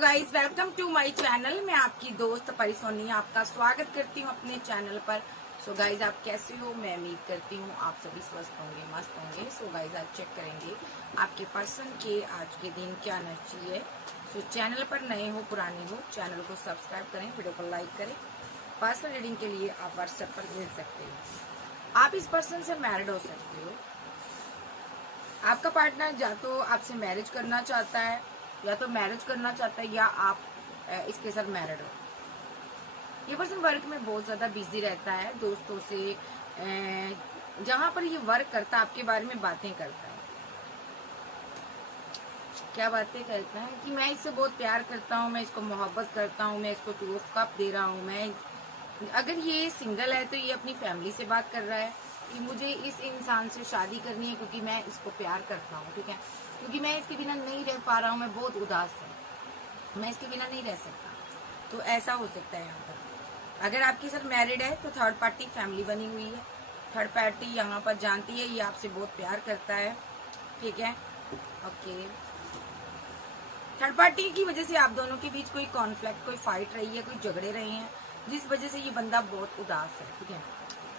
Guys welcome to my channel. मैं आपकी दोस्त परिसोनी आपका स्वागत करती हूँ अपने चैनल पर। सो गाइज आप कैसे हो? मैं उम्मीद करती हूँ आप सभी स्वस्थ होंगे, मस्त होंगे। सो गाइज आज चेक करेंगे आपके पर्सन के आज के दिन क्या एनर्जी है। सो चैनल पर नए हो पुराने हो चैनल को सब्सक्राइब करें, वीडियो को लाइक करें। पर्सनल रीडिंग के लिए आप व्हाट्सएप पर भेज सकते हो। आप इस पर्सन से मैरिड हो सकते हो। आपका पार्टनर या तो आपसे मैरिज करना चाहता है या तो मैरिज करना चाहता है या आप इसके साथ मैरिड हो। ये पर्सन वर्क में बहुत ज्यादा बिजी रहता है, दोस्तों से जहां पर ये वर्क करता है आपके बारे में बातें करता है। क्या बातें करता है कि मैं इससे बहुत प्यार करता हूँ, मैं इसको मोहब्बत करता हूँ, मैं इसको 2 कप दे रहा हूँ। मैं अगर ये सिंगल है तो ये अपनी फैमिली से बात कर रहा है कि मुझे इस इंसान से शादी करनी है क्योंकि मैं इसको प्यार करता हूँ, ठीक है, क्योंकि मैं इसके बिना नहीं रह पा रहा हूँ, मैं बहुत उदास हूँ, मैं इसके बिना नहीं रह सकता। तो ऐसा हो सकता है यहाँ पर। अगर आपके साथ मैरिड है तो थर्ड पार्टी फैमिली बनी हुई है। थर्ड पार्टी यहाँ पर जानती है ये आपसे बहुत प्यार करता है, ठीक है, ओके। थर्ड पार्टी की वजह से आप दोनों के बीच कोई कॉन्फ्लिक्ट, कोई फाइट रही है, कोई झगड़े रहे हैं, जिस वजह से ये बंदा बहुत उदास है, ठीक है।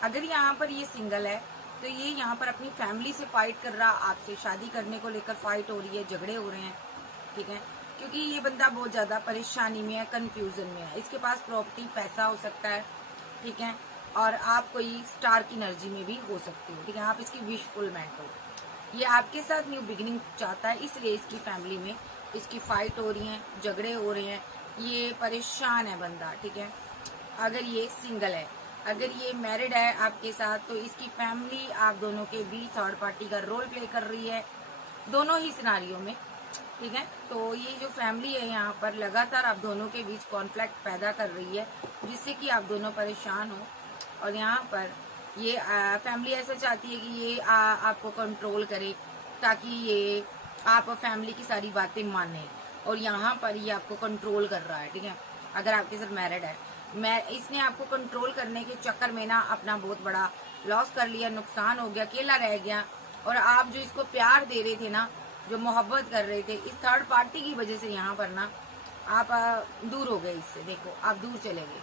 अगर यहाँ पर ये सिंगल है तो ये यहाँ पर अपनी फैमिली से फाइट कर रहा, आपसे शादी करने को लेकर फाइट हो रही है, झगड़े हो रहे हैं, ठीक है, क्योंकि ये बंदा बहुत ज्यादा परेशानी में है, कंफ्यूजन में है। इसके पास प्रॉपर्टी, पैसा हो सकता है, ठीक है, और आप कोई स्टार की एनर्जी में भी हो सकते हो, ठीक है, आप इसकी विशफुलमेंट हो। ये आपके साथ न्यू बिगिनिंग चाहता है, इसलिए इसकी फैमिली में इसकी फाइट हो रही है, झगड़े हो रहे हैं, ये परेशान है बंदा, ठीक है। अगर ये सिंगल है, अगर ये मैरिड है आपके साथ तो इसकी फैमिली आप दोनों के बीच थर्ड पार्टी का रोल प्ले कर रही है, दोनों ही सिनारियों में, ठीक है। तो ये जो फैमिली है यहाँ पर लगातार आप दोनों के बीच कॉन्फ्लिक्ट पैदा कर रही है, जिससे कि आप दोनों परेशान हो। और यहाँ पर ये फैमिली ऐसा चाहती है कि ये आपको कंट्रोल करे ताकि ये आप फैमिली की सारी बातें माने, और यहाँ पर ये आपको कंट्रोल कर रहा है, ठीक है। अगर आपके साथ मैरिड है, इसने आपको कंट्रोल करने के चक्कर में ना अपना बहुत बड़ा लॉस कर लिया, नुकसान हो गया, अकेला रह गया। और आप जो इसको प्यार दे रहे थे ना, जो मोहब्बत कर रहे थे, इस थर्ड पार्टी की वजह से यहाँ पर ना आप दूर हो गए इससे। देखो आप दूर चले गए,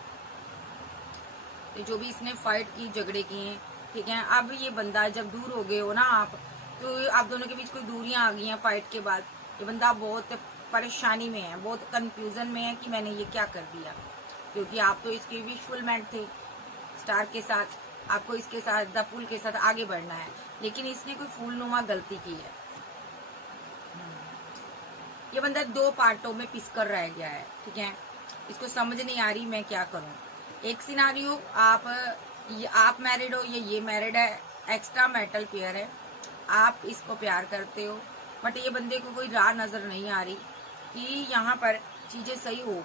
जो भी इसने फाइट की, झगड़े किए, ठीक है। अब ये बंदा जब दूर हो गए हो ना आप, तो आप दोनों के बीच कोई दूरियां आ गई हैं फाइट के बाद। ये बंदा बहुत परेशानी में है, बहुत कंफ्यूजन में है कि मैंने ये क्या कर दिया, क्योंकि आप तो इसके विशफुलमेंट थे स्टार के साथ, आपको इसके साथ द फूल के साथ आगे बढ़ना है, लेकिन इसने कोई फूलनुमा गलती की है। ये बंदा 2 पार्टों में पिसकर रह गया है, ठीक है, इसको समझ नहीं आ रही मैं क्या करूं। एक सिनारियो आप मैरिड हो या ये मैरिड है, एक्स्ट्रा मैरिटल पेयर है, आप इसको प्यार करते हो, बट ये बंदे को कोई राह नजर नहीं आ रही कि यहाँ पर चीजें सही हो,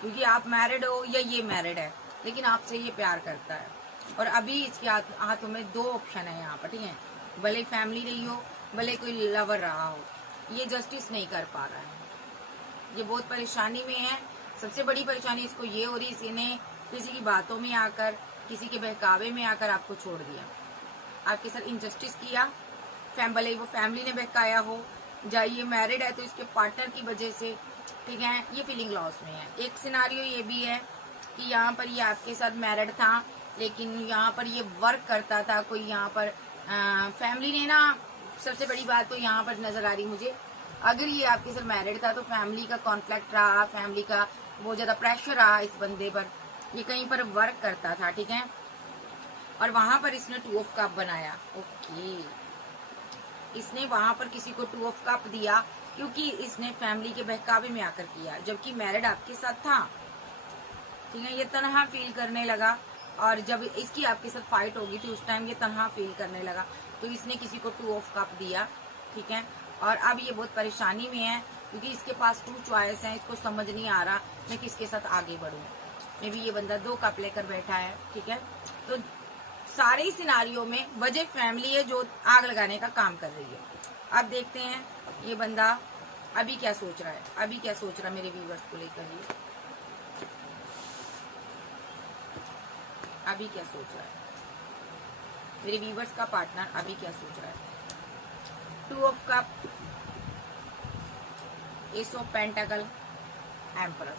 क्योंकि आप मैरिड हो या ये मैरिड है, लेकिन आपसे ये प्यार करता है। और अभी इसके हाथों में 2 ऑप्शन है यहाँ पर, ठीक है, भले फैमिली रही हो, भले कोई लवर रहा हो, ये जस्टिस नहीं कर पा रहा है, ये बहुत परेशानी में है। सबसे बड़ी परेशानी इसको ये हो रही, इसने किसी की बातों में आकर, किसी के बहकावे में आकर आपको छोड़ दिया, आपके साथ इनजस्टिस किया। भले वो फैमिली ने बहकाया हो, या ये मैरिड है तो इसके पार्टनर की वजह से, ठीक है, ये फीलिंग लॉस में है। एक सिनारियो ये भी है कि यहाँ पर ये आपके साथ मैरिड था, लेकिन यहाँ पर ये वर्क करता था, कोई यहाँ पर फैमिली ने ना, सबसे बड़ी बात तो यहाँ पर नजर आ रही मुझे, अगर ये आपके साथ मैरिड था तो फैमिली का कॉन्फ्लिक्ट रहा, फैमिली का बहुत ज्यादा प्रेशर रहा इस बंदे पर। ये कहीं पर वर्क करता था, ठीक है, और वहां पर इसने 2 ऑफ कप बनाया, ओके, इसने वहां पर किसी को 2 ऑफ कप दिया क्योंकि इसने फैमिली के बहकावे में आकर किया, जबकि मैरिड आपके साथ था, ठीक है। ये तनहा फील करने लगा, और जब इसकी आपके साथ फाइट होगी थी उस टाइम ये तनहा फील करने लगा, तो इसने किसी को 2 ऑफ कप दिया, ठीक है। और अब ये बहुत परेशानी में है क्योंकि इसके पास 2 चॉइस है, इसको समझ नहीं आ रहा मैं किसके साथ आगे बढ़ूं। मे भी ये बंदा 2 कप लेकर बैठा है, ठीक है। तो सारे सिनारियों में वजह फैमिली है जो आग लगाने का काम कर रही है। अब देखते हैं ये बंदा अभी क्या सोच रहा है, अभी क्या सोच रहा है मेरे व्यूवर्स को लेकर, ये अभी क्या सोच रहा है मेरे व्यूवर्स का पार्टनर, अभी क्या सोच रहा है। 2 of cup, ace of pentacle, emperor.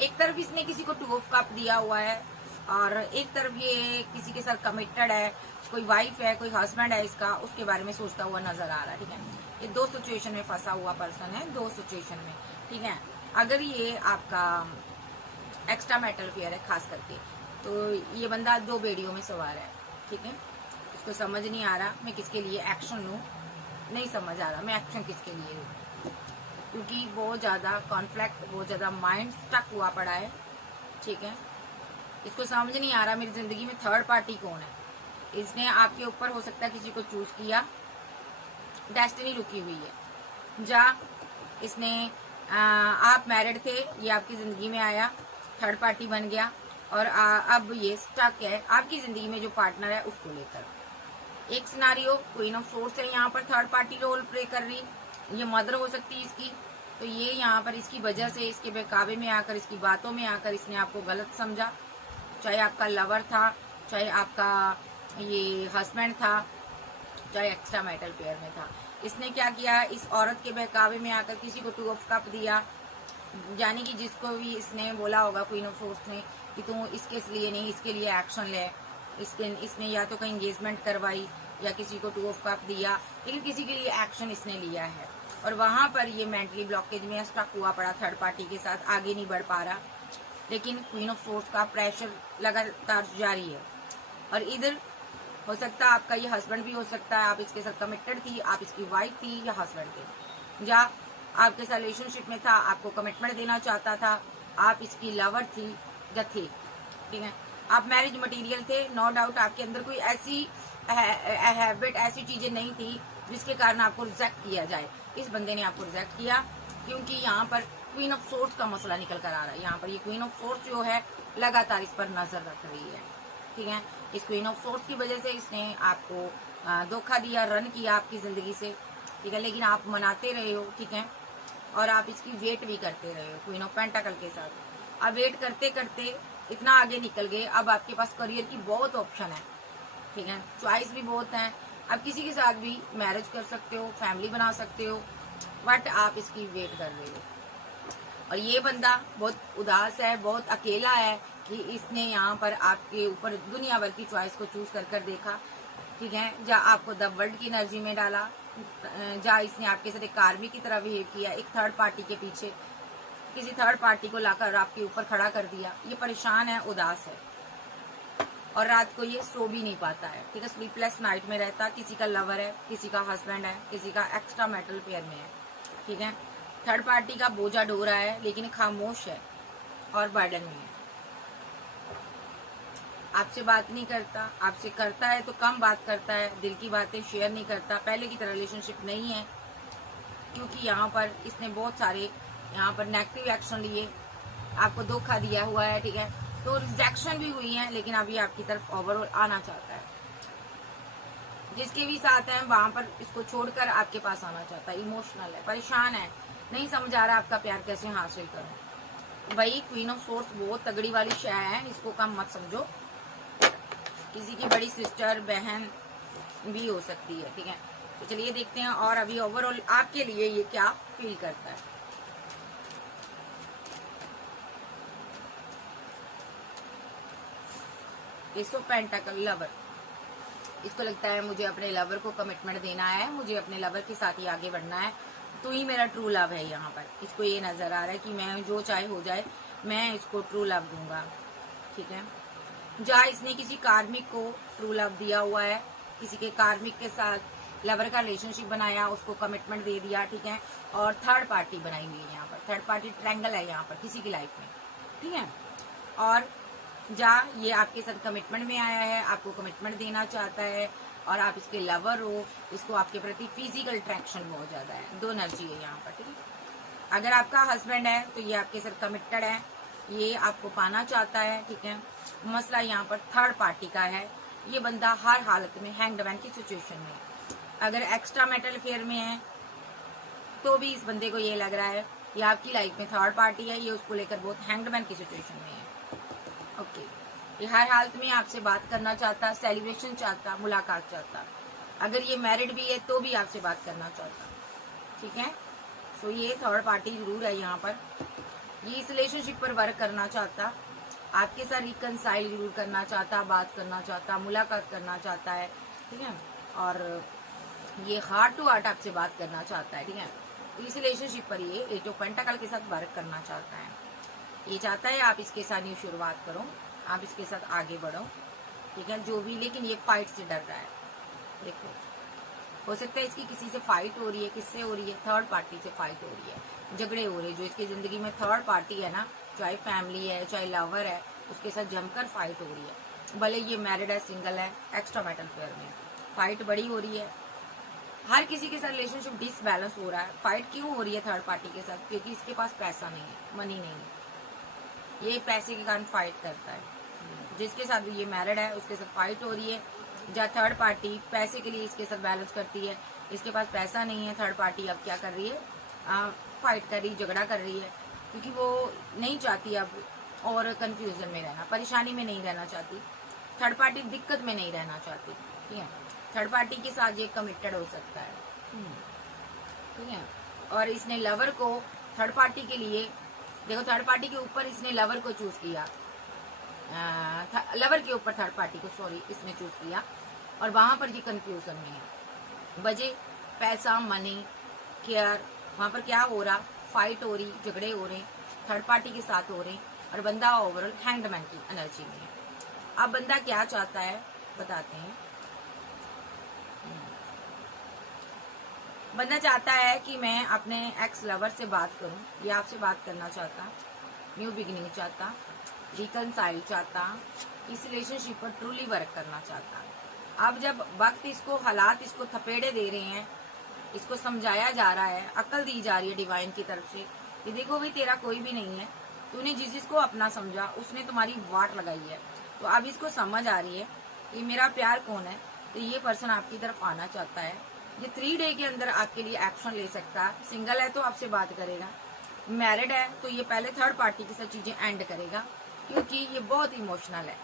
एक तरफ इसने किसी को 2 ऑफ कप दिया हुआ है और एक तरफ ये किसी के साथ कमिटेड है, कोई वाइफ है, कोई हस्बैंड है इसका, उसके बारे में सोचता हुआ नजर आ रहा है। ठीक है, ये 2 सिचुएशन में फंसा हुआ पर्सन है, 2 सिचुएशन में। ठीक है, अगर ये आपका एक्स्ट्रा मैरिटल अफेयर है खास करके, तो ये बंदा 2 बेड़ियों में सवार है। ठीक है, इसको समझ नहीं आ रहा मैं किसके लिए एक्शन लूं, नहीं समझ आ रहा मैं एक्शन किसके लिए लूं, क्योंकि बहुत ज्यादा कॉन्फ्लिक्ट, बहुत ज्यादा माइंड स्टक हुआ पड़ा है। ठीक है, इसको समझ नहीं आ रहा मेरी जिंदगी में थर्ड पार्टी कौन है। इसने आपके ऊपर हो सकता है किसी को चूज किया, डेस्टिनी रुकी हुई है। जा इसने आप मैरिड थे, ये आपकी जिंदगी में आया, थर्ड पार्टी बन गया और अब ये स्टक है आपकी जिंदगी में जो पार्टनर है उसको लेकर। एक सिनारियो क्वीन ऑफ सोर्स है, यहाँ पर थर्ड पार्टी रोल प्ले कर रही, ये मदर हो सकती है इसकी। तो ये यहाँ पर इसकी वजह से, इसके बहकावे में आकर, इसकी बातों में आकर इसने आपको गलत समझा, चाहे आपका लवर था, चाहे आपका ये हस्बैंड था, चाहे एक्स्ट्रा मैरिटल अफेयर में था। इसने क्या किया, इस औरत के बहकावे में आकर किसी को 2 ऑफ कप दिया, यानी कि जिसको भी इसने बोला होगा क्वीन ऑफ सोर्स ने कि तू इसके लिए नहीं, इसके लिए एक्शन ले। इसने या तो कहीं एंगेजमेंट करवाई या किसी को 2 ऑफ कप दिया, लेकिन किसी के लिए एक्शन इसने लिया है और वहां पर ये मेंटली ब्लॉकेज में स्टक हुआ पड़ा, थर्ड पार्टी के साथ आगे नहीं बढ़ पा रहा। लेकिन क्वीन ऑफ सोर्स का प्रेशर लगातार जारी है और इधर हो सकता है आपका ये हस्बैंड भी हो सकता है, आप इसके साथ कमिटेड थी, आप इसकी वाइफ थी या हस्बैंड थे, या आपके साथ रिलेशनशिप में था, आपको कमिटमेंट देना चाहता था, आप इसकी लवर थी या थे। ठीक है, आप मैरिज मटेरियल थे, नो डाउट आपके अंदर कोई ऐसी हैबिट, ऐसी चीजें नहीं थी जिसके कारण आपको रिजेक्ट किया जाए। इस बंदे ने आपको रिजेक्ट किया क्योंकि यहाँ पर क्वीन ऑफ सोर्स का मसला निकल कर आ रहा है। यहाँ पर ये क्वीन ऑफ सोर्स जो है लगातार इस पर नजर रख रही है। ठीक है, इस क्वीन ऑफ सोर्स की वजह से इसने आपको धोखा दिया, रन किया आपकी जिंदगी से। ठीक है, लेकिन आप मनाते रहे हो। ठीक है, और आप इसकी वेट भी करते रहे हो क्वीन ऑफ पेंटाकल के साथ। अब वेट करते करते इतना आगे निकल गए, अब आपके पास करियर की बहुत ऑप्शन है। ठीक है, चॉइस भी बहुत है, आप किसी के साथ भी मैरिज कर सकते हो, फैमिली बना सकते हो, बट आप इसकी वेट कर रहे हो। और ये बंदा बहुत उदास है, बहुत अकेला है कि इसने यहाँ पर आपके ऊपर दुनिया भर की चॉइस को चूज कर देखा। ठीक है, जहाँ आपको द वर्ल्ड की एनर्जी में डाला, जहाँ इसने आपके साथ एक कार्मी की तरह बिहेव किया, एक थर्ड पार्टी के पीछे किसी थर्ड पार्टी को लाकर आपके ऊपर खड़ा कर दिया। ये परेशान है, उदास है और रात को ये सो भी नहीं पाता है। ठीक है, स्लीपलेस नाइट में रहता, किसी का लवर है, किसी का हस्बैंड है, किसी का एक्स्ट्रा मैरिटल अफेयर में है। ठीक है, थर्ड पार्टी का बोझा ढो रहा है लेकिन खामोश है और बर्डन में है। आपसे बात नहीं करता, आपसे करता है तो कम बात करता है, दिल की बातें शेयर नहीं करता, पहले की तरह रिलेशनशिप नहीं है क्योंकि यहाँ पर इसने बहुत सारे यहाँ पर नेगेटिव एक्शन लिए, आपको धोखा दिया हुआ है। ठीक है, तो रिजेक्शन भी हुई है लेकिन अभी आपकी तरफ ओवरऑल आना चाहता है। जिसके भी साथ है वहां पर इसको छोड़कर आपके पास आना चाहता है, इमोशनल है, परेशान है, नहीं समझ आ रहा आपका प्यार कैसे हासिल करूं। भाई क्वीन ऑफ सोर्स बहुत तगड़ी वाली शय है, इसको कम मत समझो, किसी की बड़ी सिस्टर बहन भी हो सकती है। ठीक है, तो चलिए देखते हैं और अभी ओवरऑल आपके लिए ये क्या फील करता है। एस ऑफ पेंटाकल, लवर, इसको लगता है मुझे अपने लवर को कमिटमेंट देना है, मुझे अपने लवर के साथ ही आगे बढ़ना है, तो ही मेरा ट्रू लव है। यहाँ पर इसको ये नजर आ रहा है कि मैं जो चाहे हो जाए, मैं इसको ट्रू लव दूंगा। ठीक है, जहाँ इसने किसी कार्मिक को ट्रू लव दिया हुआ है, किसी के कार्मिक के साथ लवर का रिलेशनशिप बनाया, उसको कमिटमेंट दे दिया। ठीक है, और थर्ड पार्टी बनाई हुई है, यहाँ पर थर्ड पार्टी ट्रायंगल है यहाँ पर किसी की लाइफ में। ठीक है, और जहाँ ये आपके साथ कमिटमेंट में आया है, आपको कमिटमेंट देना चाहता है और आप इसके लवर हो, इसको आपके प्रति फिजिकल अट्रैक्शन बहुत ज्यादा है, 2 एनर्जी है यहाँ पर। ठीक है, अगर आपका हस्बैंड है तो ये आपके साथ कमिटेड है, ये आपको पाना चाहता है। ठीक है, मसला यहाँ पर थर्ड पार्टी का है, ये बंदा हर हालत में हैंगमैन की सिचुएशन में है। अगर एक्स्ट्रा मैरिटल अफेयर में है तो भी इस बंदे को ये लग रहा है ये आपकी लाइफ में थर्ड पार्टी है, ये उसको लेकर बहुत हैंगमैन की सिचुएशन में है। ओके, ये हर हालत में आपसे बात करना चाहता, सेलिब्रेशन चाहता, मुलाकात चाहता। अगर ये मैरिड भी है तो भी आपसे बात करना चाहता। ठीक है, सो ये थर्ड पार्टी जरूर है यहाँ पर। ये इस रिलेशनशिप पर वर्क करना चाहता, आपके साथ रिकनसाइल जरूर करना चाहता, बात करना चाहता, मुलाकात करना चाहता है, ठीक है। और ये हार्ट टू हार्ट आपसे बात करना चाहता है, ठीक है। इस रिलेशनशिप पर ये एट ऑफ पेंटाकल के साथ वर्क करना चाहता है। ये चाहता है आप इसके साथ न्यू शुरुआत करो, आप इसके साथ आगे बढ़ो, ठीक है, जो भी। लेकिन ये फाइट से डर रहा है। देखो, हो सकता है इसकी किसी से फाइट हो रही है। किससे हो रही है? थर्ड पार्टी से फाइट हो रही है, झगड़े हो रहे हैं। जो इसकी जिंदगी में थर्ड पार्टी है ना, चाहे फैमिली है चाहे लवर है, उसके साथ जमकर फाइट हो रही है। भले ये मैरिड है, सिंगल है, एक्स्ट्रा मैरिटल अफेयर में फाइट बड़ी हो रही है। हर किसी के साथ रिलेशनशिप डिसबैलेंस हो रहा है। फाइट क्यों हो रही है थर्ड पार्टी के साथ? क्योंकि इसके पास पैसा नहीं है, मनी नहीं है। ये पैसे के कारण फाइट करता है। जिसके साथ भी ये मैरिड है उसके साथ फाइट हो रही है। जहाँ थर्ड पार्टी पैसे के लिए इसके साथ बैलेंस करती है, इसके पास पैसा नहीं है। थर्ड पार्टी अब क्या कर रही है? फाइट कर रही, झगड़ा कर रही है, क्योंकि वो नहीं चाहती अब और कंफ्यूजन में रहना, परेशानी में नहीं रहना चाहती। थर्ड पार्टी दिक्कत में नहीं रहना चाहती, ठीक है। थर्ड पार्टी के साथ ये कमिटेड हो सकता है, ठीक है। और इसने लवर को थर्ड पार्टी के लिए, देखो थर्ड पार्टी के ऊपर इसने लवर को चूज किया, लवर के ऊपर थर्ड पार्टी को सॉरी इसने चूज किया, और वहां पर ये कंफ्यूजन में है। बजे पैसा, मनी, केयर, वहां पर क्या हो रहा? फाइट हो रही, झगड़े हो रहे, थर्ड पार्टी के साथ हो रहे, और बंदा ओवरऑल हैंडमैन की एनर्जी में है। अब बंदा क्या चाहता है बताते हैं। बंदा चाहता है कि मैं अपने एक्स लवर से बात करूं, या आपसे बात करना चाहता, न्यू बिगिनिंग चाहता, रिकनसाइल चाहता, इस रिलेशनशिप पर ट्रूली वर्क करना चाहता। अब जब वक्त इसको, हालात इसको थपेड़े दे रहे हैं, इसको समझाया जा रहा है, अकल दी जा रही है डिवाइन की तरफ से कि देखो भाई तेरा कोई भी नहीं है, तूने जिसको अपना समझा उसने तुम्हारी वाट लगाई है। तो अब इसको समझ आ रही है कि मेरा प्यार कौन है। तो ये पर्सन आपकी तरफ आना चाहता है। ये 3 डे के अंदर आपके लिए एक्शन ले सकता है। सिंगल है तो आपसे बात करेगा, मैरिड है तो ये पहले थर्ड पार्टी के साथ चीजें एंड करेगा, क्योंकि ये बहुत इमोशनल है,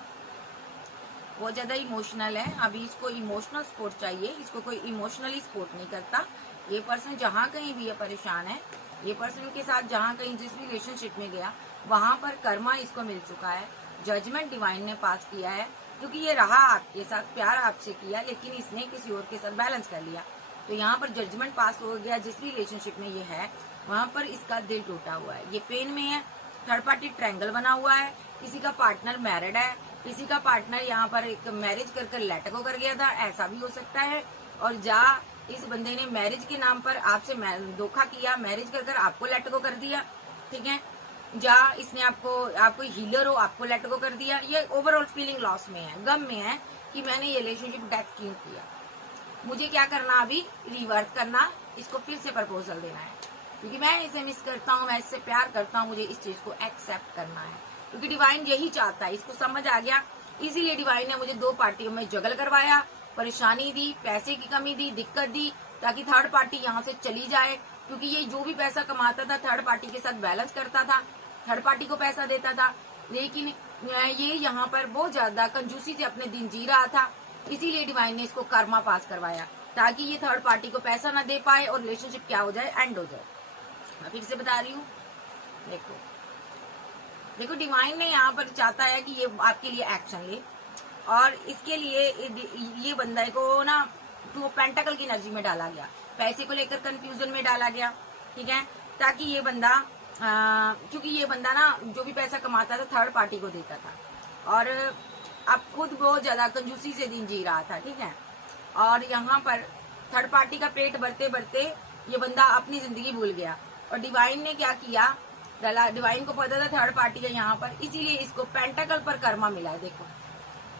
बहुत ज्यादा इमोशनल है। अभी इसको इमोशनल सपोर्ट चाहिए, इसको कोई इमोशनली सपोर्ट नहीं करता। ये पर्सन जहाँ कहीं भी ये परेशान है, ये पर्सन के साथ जहाँ कहीं जिस भी रिलेशनशिप में गया वहां पर कर्मा इसको मिल चुका है, जजमेंट डिवाइन ने पास किया है, क्योंकि ये रहा आपके साथ, प्यार आपसे किया, लेकिन इसने किसी और के साथ बैलेंस कर लिया। तो यहाँ पर जजमेंट पास हो गया। जिस भी रिलेशनशिप में ये है वहां पर इसका दिल टूटा हुआ है, ये पेन में है। थर्ड पार्टी ट्रायंगल बना हुआ है, किसी का पार्टनर मैरिड है, किसी का पार्टनर यहाँ पर एक मैरिज कर लेट गो कर गया था, ऐसा भी हो सकता है। और जा इस बंदे ने मैरिज के नाम पर आपसे धोखा किया, मैरिज कर आपको लेट गो कर दिया, ठीक है। जा इसने आपको हीलर हो, आपको लेट गो कर दिया। ये ओवरऑल फीलिंग लॉस में है, गम में है कि मैंने ये रिलेशनशिप डेथ क्यों किया। मुझे क्या करना, अभी रिवर्स करना, इसको फिर से प्रपोजल देना है, क्योंकि मैं इसे मिस करता हूँ, मैं इससे प्यार करता हूँ, मुझे इस चीज को एक्सेप्ट करना है, क्योंकि डिवाइन यही चाहता है। इसको समझ आ गया, इसीलिए डिवाइन ने मुझे 2 पार्टियों में जगल करवाया, परेशानी दी, पैसे की कमी दी, दिक्कत दी, ताकि थर्ड पार्टी यहाँ से चली जाए। क्योंकि ये जो भी पैसा कमाता था थर्ड पार्टी के साथ बैलेंस करता था, थर्ड पार्टी को पैसा देता था, लेकिन ये यहाँ पर बहुत ज्यादा कंजूसी से अपने दिन जी रहा था। इसीलिए डिवाइन ने इसको कर्मा पास करवाया, ताकि ये थर्ड पार्टी को पैसा ना दे पाए और रिलेशनशिप क्या हो जाए, एंड हो जाए। मैं फिर से बता रही हूँ, देखो डिवाइन ने यहाँ पर चाहता है कि ये आपके लिए एक्शन ले, और इसके लिए ये बंदा को ना तो पेंटाकल की एनर्जी में डाला गया, पैसे को लेकर कंफ्यूजन में डाला गया, ठीक है, ताकि ये बंदा क्योंकि ये बंदा ना जो भी पैसा कमाता था थर्ड पार्टी को देता था, और अब खुद बहुत ज्यादा कंजूसी से दिन जी रहा था, ठीक है। और यहाँ पर थर्ड पार्टी का पेट भरते भरते ये बंदा अपनी जिंदगी भूल गया, और डिवाइन ने क्या किया, डिवाइन को पता था थर्ड पार्टी है यहाँ पर, इसीलिए इसको पेंटाकल पर कर्मा मिला है। देखो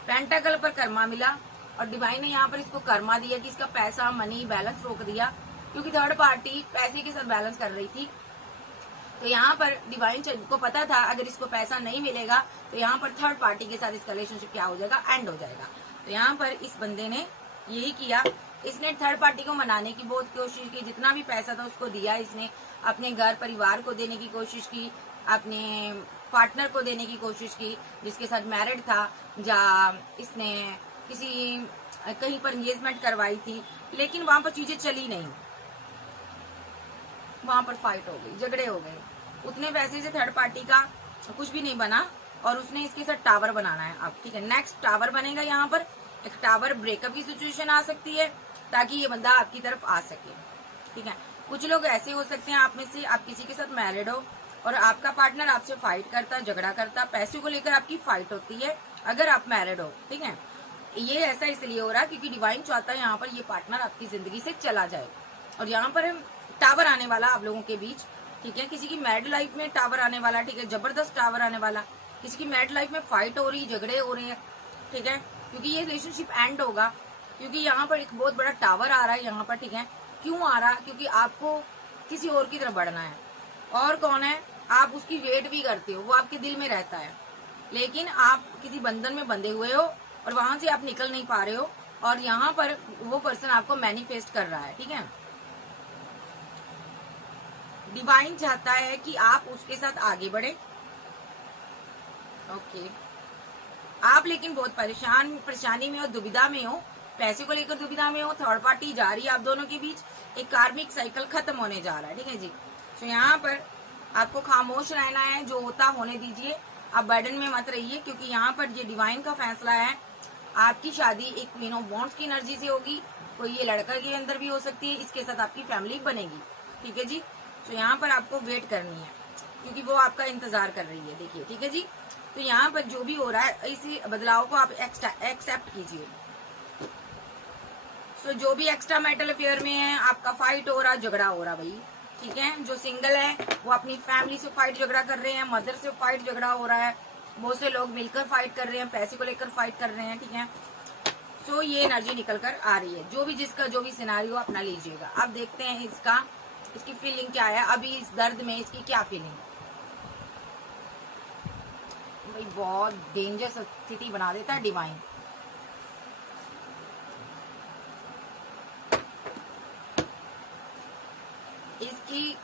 पेंटाकल पर कर्मा मिला, और डिवाइन ने यहाँ पर इसको कर्मा दिया कि इसका पैसा, मनी, बैलेंस रोक दिया, क्योंकि थर्ड पार्टी पैसे के साथ बैलेंस कर रही थी। तो यहाँ पर डिवाइन को पता था अगर इसको पैसा नहीं मिलेगा तो यहाँ पर थर्ड पार्टी के साथ इसका रिलेशनशिप क्या हो जाएगा, एंड हो जाएगा। तो यहाँ पर इस बंदे ने यही किया, इसने थर्ड पार्टी को मनाने की बहुत कोशिश की, जितना भी पैसा था उसको दिया इसने, अपने घर परिवार को देने की कोशिश की, अपने पार्टनर को देने की कोशिश की जिसके साथ मैरिड था, या इसने किसी कहीं पर एंगेजमेंट करवाई थी, लेकिन वहां पर चीजें चली नहीं। वहां पर फाइट हो गई, झगड़े हो गए, उतने पैसे से थर्ड पार्टी का कुछ भी नहीं बना और उसने इसके साथ टावर बनाना है अब, ठीक है। नेक्स्ट टावर बनेगा, यहाँ पर एक टावर ब्रेकअप की सिचुएशन आ सकती है ताकि ये बंदा आपकी तरफ आ सके, ठीक है। कुछ लोग ऐसे हो सकते हैं, आप में से आप किसी के साथ मैरिड हो और आपका पार्टनर आपसे फाइट करता, झगड़ा करता, पैसे को लेकर आपकी फाइट होती है अगर आप मैरिड हो, ठीक है। ये ऐसा इसलिए हो रहा है क्योंकि डिवाइन चाहता है यहाँ पर ये पार्टनर आपकी जिंदगी से चला जाए और यहाँ पर टावर आने वाला आप लोगों के बीच, ठीक है। किसी की मैरिड लाइफ में टावर आने वाला, ठीक है, जबरदस्त टावर आने वाला। किसी की मैरिड लाइफ में फाइट हो रही, झगड़े हो रहे हैं, ठीक है, क्योंकि ये रिलेशनशिप एंड होगा, क्योंकि यहाँ पर एक बहुत बड़ा टावर आ रहा है यहाँ पर, ठीक है। क्यों आ रहा है? क्योंकि आपको किसी और की तरफ बढ़ना है। और कौन है? आप उसकी वेट भी करते हो, वो आपके दिल में रहता है, लेकिन आप किसी बंधन में बंधे हुए हो और वहां से आप निकल नहीं पा रहे हो और यहाँ पर वो पर्सन आपको मैनिफेस्ट कर रहा है, ठीक है। डिवाइन चाहता है कि आप उसके साथ आगे बढ़े, ओके। आप लेकिन बहुत परेशानी में हो, दुविधा में हो, पैसे को लेकर दुविधा में हो, थर्ड पार्टी जा रही है आप दोनों के बीच, एक कार्मिक साइकिल खत्म होने जा रहा है, ठीक है जी। तो यहाँ पर आपको खामोश रहना है, जो होता होने दीजिए, आप बर्डन में मत रहिए, क्योंकि यहाँ पर ये डिवाइन का फैसला है। आपकी शादी एक क्वीन ऑफ वॉन्ड्स की एनर्जी से होगी, कोई ये लड़का के अंदर भी हो सकती है, इसके साथ आपकी फैमिली बनेगी, ठीक है जी। तो यहाँ पर आपको वेट करनी है क्योंकि वो आपका इंतजार कर रही है, देखिए, ठीक है जी। तो यहाँ पर जो भी हो रहा है इसी बदलाव को आप एक्सेप्ट कीजिए। सो जो भी एक्स्ट्रा मैरिटल अफेयर में है, आपका फाइट हो रहा, झगड़ा हो रहा भाई, ठीक है। जो सिंगल है वो अपनी फैमिली से फाइट झगड़ा कर रहे हैं, मदर से फाइट झगड़ा हो रहा है, बहुत से लोग मिलकर फाइट कर रहे हैं, पैसे को लेकर फाइट कर रहे हैं, ठीक है। सो ये एनर्जी निकल कर आ रही है। जो भी जिसका जो भी सिनेरियो अपना लीजिएगा। अब देखते हैं इसकी फीलिंग क्या है, अभी इस दर्द में इसकी क्या फीलिंग है। भाई बहुत डेंजर स्थिति बना देता है डिवाइन। इसकी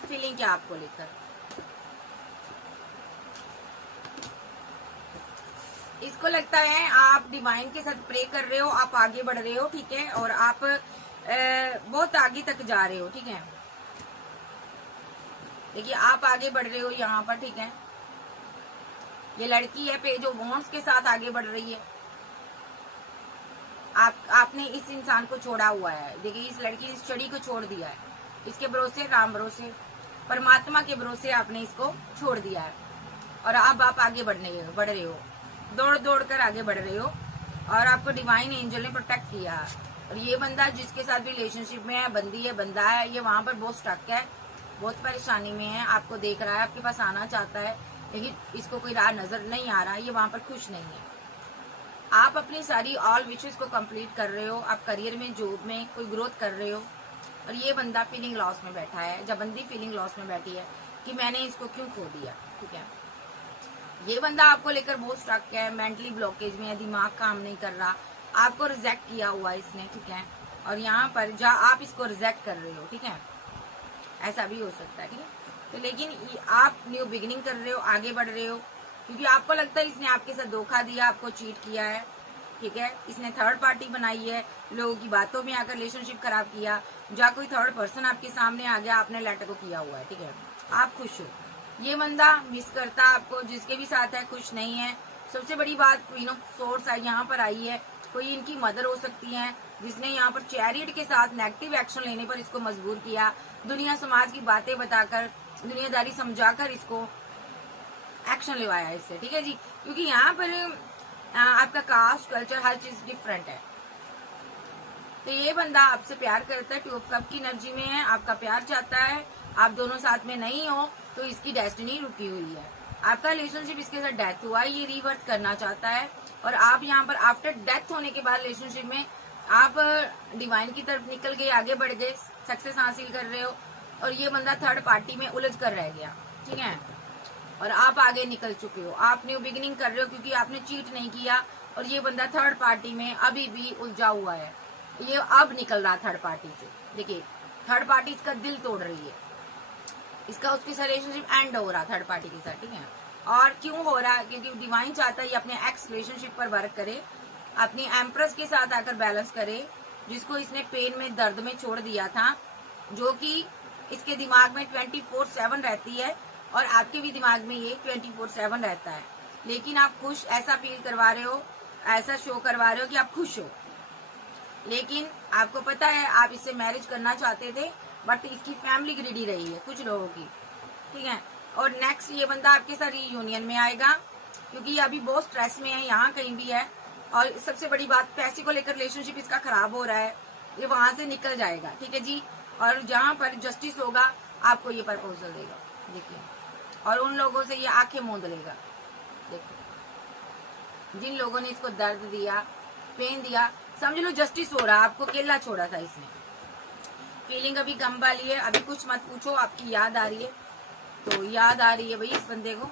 फीलिंग क्या आपको लेकर? इसको लगता है आप डिवाइन के साथ प्रे कर रहे हो, आप आगे बढ़ रहे हो, ठीक है, और आप बहुत आगे तक जा रहे हो, ठीक है। देखिए आप आगे बढ़ रहे हो यहाँ पर, ठीक है। ये लड़की है पेज ऑफ वॉन्ड्स के साथ आगे बढ़ रही है। आपने इस इंसान को छोड़ा हुआ है। देखिए इस लड़की ने इस छड़ी को छोड़ दिया है, इसके भरोसे, राम भरोसे, परमात्मा के भरोसे आपने इसको छोड़ दिया है और अब आप आगे बढ़ रहे हो, दौड़ दौड़ कर आगे बढ़ रहे हो और आपको डिवाइन एंजल ने प्रोटेक्ट किया। और ये बंदा जिसके साथ भी रिलेशनशिप में है, बंदा है, ये वहां पर बहुत स्टक है, बहुत परेशानी में है, आपको देख रहा है, आपके पास आना चाहता है, लेकिन इसको कोई राह नजर नहीं आ रहा है, ये वहां पर खुश नहीं है। आप अपनी सारी ऑल विशेस को कंप्लीट कर रहे हो, आप करियर में, जॉब में कोई ग्रोथ कर रहे हो और ये बंदा फीलिंग लॉस में बैठा है, जब बंदी फीलिंग लॉस में बैठी है कि मैंने इसको क्यों खो दिया, ठीक है। ये बंदा आपको लेकर बहुत स्ट्रक है, मेंटली ब्लॉकेज में है, दिमाग काम नहीं कर रहा, आपको रिजेक्ट किया हुआ इसने, ठीक है। और यहाँ पर आप इसको रिजेक्ट कर रहे हो, ठीक है, ऐसा भी हो सकता है, ठीक है। तो लेकिन आप न्यू बिगिनिंग कर रहे हो, आगे बढ़ रहे हो, क्योंकि आपको लगता है इसने आपके साथ धोखा दिया, आपको चीट किया है, ठीक है। इसने थर्ड पार्टी बनाई है, लोगों की बातों में आकर रिलेशनशिप खराब किया, जहाँ कोई थर्ड पर्सन आपके सामने आ गया, आपने लेटर को किया हुआ है, ठीक है। आप खुश हो, ये बंदा मिस करता आपको, जिसके भी साथ है खुश नहीं है। सबसे बड़ी बात क्वीन ऑफ सोर्स यहाँ पर आई है, कोई इनकी मदर हो सकती है जिसने यहाँ पर चैरियट के साथ नेगेटिव एक्शन लेने पर इसको मजबूर किया, दुनिया समाज की बातें बताकर, दुनियादारी समझाकर इसको एक्शन लेवाया इससे, ठीक है जी। क्योंकि यहाँ पर आपका कास्ट, कल्चर, हर चीज डिफरेंट है। तो ये बंदा आपसे प्यार करता है, टू ऑफ कप की एनर्जी में है, आपका प्यार चाहता है, आप दोनों साथ में नहीं हो तो इसकी डेस्टिनी रुकी हुई है। आपका रिलेशनशिप इसके साथ डेथ हुआ है, ये रिवर्स करना चाहता है और आप यहाँ पर आफ्टर डेथ होने के बाद रिलेशनशिप में आप डिवाइन की तरफ निकल गए, आगे बढ़ गए, सक्सेस हासिल कर रहे हो और ये बंदा थर्ड पार्टी में उलझ कर रह गया, ठीक है। और आप आगे निकल चुके हो, आप न्यू बिगिनिंग कर रहे हो क्योंकि आपने चीट नहीं किया और ये बंदा थर्ड पार्टी में अभी भी उलझा हुआ है। ये अब निकल रहा थर्ड पार्टी से, देखिए थर्ड पार्टी इसका दिल तोड़ रही है, इसका उसके साथ रिलेशनशिप एंड हो रहा थर्ड पार्टी के साथ, ठीक है। और क्यों हो रहा है? क्योंकि डिवाइन चाहता है ये अपने एक्स रिलेशनशिप पर वर्क करे, अपनी एम्प्रेस के साथ आकर बैलेंस करे, जिसको इसने पेन में, दर्द में छोड़ दिया था, जो कि इसके दिमाग में 24/7 रहती है और आपके भी दिमाग में ये 24/7 रहता है। लेकिन आप खुश ऐसा फील करवा रहे हो, ऐसा शो करवा रहे हो कि आप खुश हो, लेकिन आपको पता है आप इससे मैरिज करना चाहते थे, बट इसकी फैमिली ग्रीडी रही है कुछ लोगों की, ठीक है। और नेक्स्ट ये बंदा आपके साथ रीयूनियन में आएगा, क्योंकि ये अभी बहुत स्ट्रेस में है, यहाँ कहीं भी है। और सबसे बड़ी बात, पैसे को लेकर रिलेशनशिप इसका खराब हो रहा है, ये वहां से निकल जाएगा, ठीक है जी। और जहां पर जस्टिस होगा आपको ये प्रपोजल देगा, देखिए। और उन लोगों से ये आंखें मूंद लेगा, देखिए। जिन लोगों ने इसको दर्द दिया, पेन दिया, समझ लो जस्टिस हो रहा, आपको केला छोड़ा था इसने। फीलिंग अभी कम वाली है, अभी कुछ मत पूछो, आपकी याद आ रही है, तो याद आ रही है भाई इस बंदे को।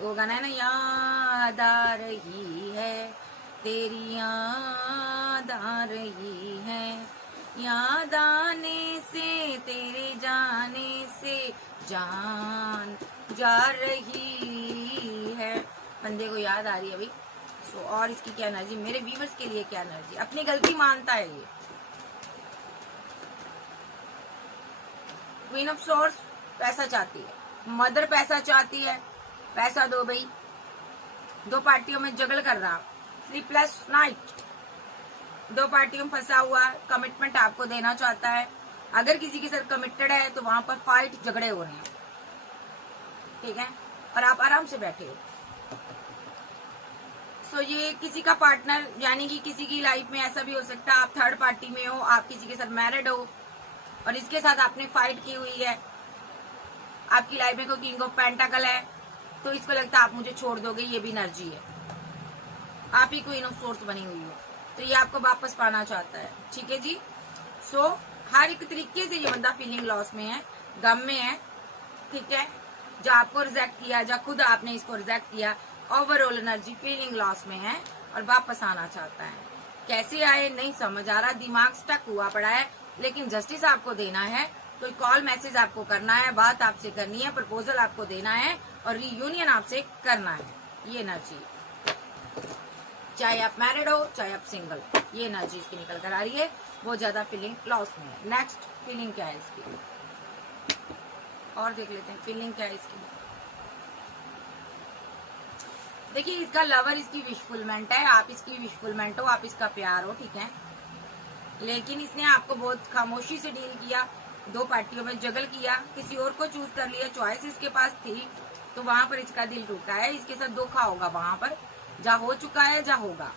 वो गाना है ना, याद आ रही है तेरी, याद आ रही है, याद आने से तेरे जाने से जान जा रही है। बंदे को याद आ रही है भाई। सो और इसकी क्या एनर्जी, मेरे व्यूवर्स के लिए क्या एनर्जी, अपनी गलती मानता है ये। क्वीन ऑफ सोर्स पैसा चाहती है, मदर पैसा चाहती है, पैसा दो भाई। दो पार्टियों में जगल कर रहा, स्लीपलेस नाइट, दो पार्टियों में फंसा हुआ, कमिटमेंट आपको देना चाहता है। अगर किसी के साथ कमिटेड है तो वहां पर फाइट, झगड़े हो रहे हैं, ठीक है, और आप आराम से बैठे हो। सो ये किसी का पार्टनर, यानी कि किसी की लाइफ में ऐसा भी हो सकता है आप थर्ड पार्टी में हो, आप किसी के साथ मैरिड हो और इसके साथ आपने फाइट की हुई है। आपकी लाइफ में कोई किंग ऑफ पेंटाकल है, तो इसको लगता है आप मुझे छोड़ दोगे, ये भी एनर्जी है। आप ही क्वीन ऑफ सोर्स बनी हुई हो, तो ये आपको वापस पाना चाहता है, ठीक है जी। सो हर एक तरीके से ये बंदा फीलिंग लॉस में है, गम में है, ठीक है। जो आपको रिजेक्ट किया, जो खुद आपने इसको रिजेक्ट किया, ओवरऑल एनर्जी फीलिंग लॉस में है और वापस आना चाहता है। कैसे आए नहीं समझ आ रहा, दिमाग स्टक हुआ पड़ा है, लेकिन जस्टिस आपको देना है। कोई कॉल मैसेज आपको करना है, बात आपसे करनी है, प्रपोजल आपको देना है और रीयूनियन आपसे करना है। ये एनर्जी, चाहे आप मैरिड हो चाहे आप सिंगल, ये एनर्जी इसकी निकल कर आ रही है। बहुत ज्यादा फीलिंग लॉस में है। नेक्स्ट फीलिंग क्या है इसकी, और देख लेते हैं फीलिंग क्या है इसकी। देखिए, इसका लवर इसकी विशफुलमेंट है, आप इसकी विशफुलमेंट हो, आप इसका प्यार हो, ठीक है। लेकिन इसने आपको बहुत खामोशी से डील किया, दो पार्टियों में जगल किया, किसी और को चूज कर लिया, चॉइस इसके पास थी, तो वहां पर इसका दिल टूटा है। इसके साथ धोखा होगा, वहां पर जा हो चुका है, जा होगा।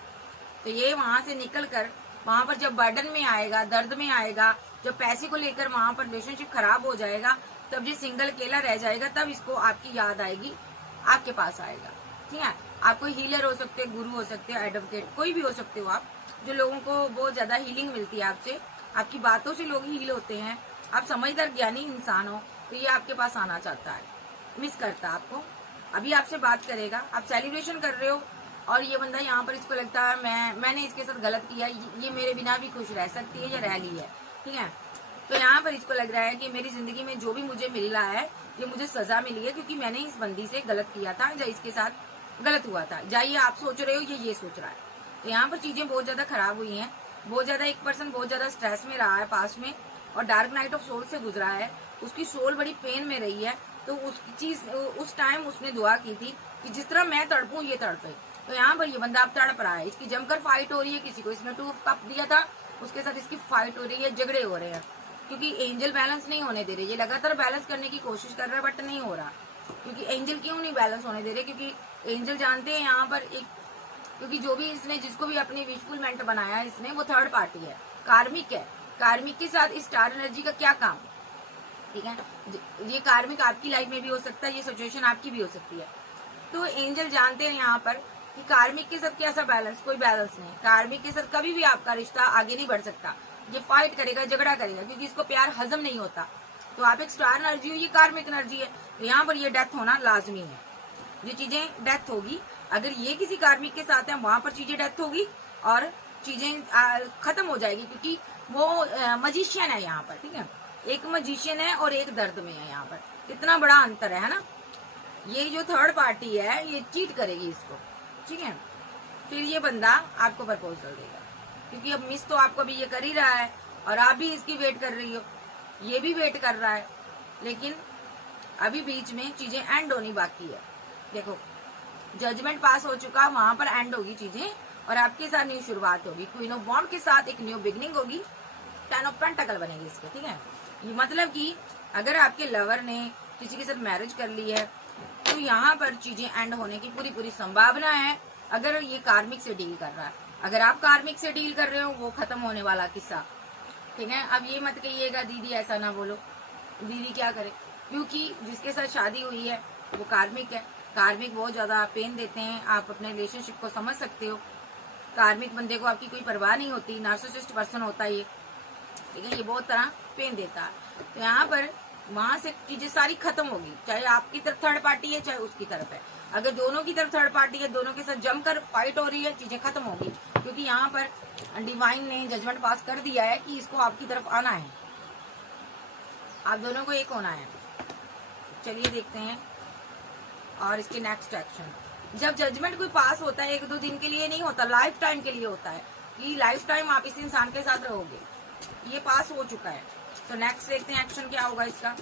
तो ये वहां से निकल कर वहां पर जब बर्डन में आएगा, दर्द में आएगा, जब पैसे को लेकर वहां पर रिलेशनशिप खराब हो जाएगा, तब ये सिंगल अकेला रह जाएगा, तब इसको आपकी याद आएगी, आपके पास आएगा, ठीक है। आप कोई हीलर हो सकते हैं, गुरु हो सकते हैं, एडवोकेट, कोई भी हो सकते हो आप, जो लोगों को बहुत ज्यादा हीलिंग मिलती है आपसे, आपकी बातों से लोग हील होते हैं, आप समझदार ज्ञानी इंसान हो, तो ये आपके पास आना चाहता है, मिस करता है आपको। अभी आपसे बात करेगा, आप सेलिब्रेशन कर रहे हो और ये बंदा यहाँ पर इसको लगता है मैंने इसके साथ गलत किया, ये मेरे बिना भी खुश रह सकती है या रह ली है, ठीक है। तो यहाँ पर इसको लग रहा है कि मेरी जिंदगी में जो भी मुझे मिल रहा है, ये मुझे सजा मिली है, क्योंकि मैंने इस बंदी से गलत किया था, या इसके साथ गलत हुआ था। जाइए आप सोच रहे हो, ये सोच रहा है। तो यहाँ पर चीजें बहुत ज्यादा खराब हुई हैं, बहुत ज्यादा, एक पर्सन बहुत ज्यादा स्ट्रेस में रहा है पास में, और डार्क नाइट ऑफ सोल से गुजरा है, उसकी सोल बड़ी पेन में रही है। तो उसकी चीज, उस टाइम उसने दुआ की थी कि जिस तरह मैं तड़पूं ये तड़पे। तो यहाँ पर ये बंदा अब तड़प रहा है, इसकी जमकर फाइट हो रही है, किसी को इसने 2 कप दिया था, उसके साथ इसकी फाइट हो रही है, झगड़े हो रहे हैं, क्योंकि एंजल बैलेंस नहीं होने दे रहे। ये लगातार बैलेंस करने की कोशिश कर रहा है, बट नहीं हो रहा। क्योंकि एंजल क्यों नहीं बैलेंस होने दे रहे, क्योंकि एंजल जानते हैं यहाँ पर एक, क्योंकि जो भी इसने, जिसको भी अपनी विशफुलमेंट बनाया है इसने, वो थर्ड पार्टी है, कार्मिक है। कार्मिक के साथ इस स्टार एनर्जी का क्या काम, ठीक है। ये कार्मिक आपकी लाइफ में भी हो सकता है, ये सिचुएशन आपकी भी हो सकती है। तो एंजल जानते हैं यहाँ पर कि कार्मिक के साथ कैसा बैलेंस, कोई बैलेंस नहीं। कार्मिक के साथ कभी भी आपका रिश्ता आगे नहीं बढ़ सकता, ये फाइट करेगा, झगड़ा करेगा, क्योंकि इसको प्यार हजम नहीं होता। तो आप एक स्टार एनर्जी हो, ये कार्मिक एनर्जी है, तो यहाँ पर ये डेथ होना लाजमी है। ये चीजें डेथ होगी, अगर ये किसी कार्मिक के साथ है, वहां पर चीजें डेथ होगी और चीजें खत्म हो जाएगी, क्योंकि वो मजिशियन है यहाँ पर, ठीक है। एक मजिशियन है और एक दर्द में है, यहाँ पर कितना बड़ा अंतर है ना। ये जो थर्ड पार्टी है, ये चीट करेगी इसको, ठीक है। फिर ये बंदा आपको प्रपोजल देगा, क्योंकि अब मिस तो आपको भी ये कर ही रहा है और आप भी इसकी वेट कर रही हो। ये भी वेट कर रहा है, लेकिन अभी बीच में चीजें एंड होनी बाकी है। देखो जजमेंट पास हो चुका, वहां पर एंड होगी चीजें और आपके साथ न्यू शुरुआत होगी। क्वीन ऑफ वॉन्ड के साथ एक न्यू बिगनिंग होगी, 10 ऑफ पेंटाकल बनेगी इसके, ठीक है। ये मतलब कि अगर आपके लवर ने किसी के साथ मैरिज कर ली है तो यहाँ पर चीजें एंड होने की पूरी पूरी संभावना है, अगर ये कार्मिक से डील कर रहा है। अगर आप कार्मिक से डील कर रहे हो, वो खत्म होने वाला किस्सा, ठीक है। अब ये मत कहिएगा दीदी ऐसा ना बोलो, दीदी क्या करे, क्योंकि जिसके साथ शादी हुई है वो कार्मिक है। कार्मिक बहुत ज्यादा पेन देते हैं, आप अपने रिलेशनशिप को समझ सकते हो। कार्मिक बंदे को आपकी कोई परवाह नहीं होती, नार्सिसिस्ट पर्सन होता है ये, ठीक है। ये बहुत तरह पेन देता है। तो यहाँ पर वहां से चीजें सारी खत्म होगी, चाहे आपकी तरफ थर्ड पार्टी है चाहे उसकी तरफ है। अगर दोनों की तरफ थर्ड पार्टी है, दोनों के साथ जमकर फाइट हो रही है, चीजें खत्म होगी, क्योंकि यहाँ पर डिवाइन ने जजमेंट पास कर दिया है कि इसको आपकी तरफ आना है, आप दोनों को एक होना है। चलिए देखते हैं और इसके नेक्स्ट एक्शन। जब जजमेंट कोई पास होता है, 1-2 दिन के लिए नहीं होता, लाइफ टाइम के लिए होता है कि लाइफ टाइम आप इस इंसान के साथ रहोगे। ये पास हो चुका है, तो नेक्स्ट देखते हैं एक्शन क्या होगा इसका।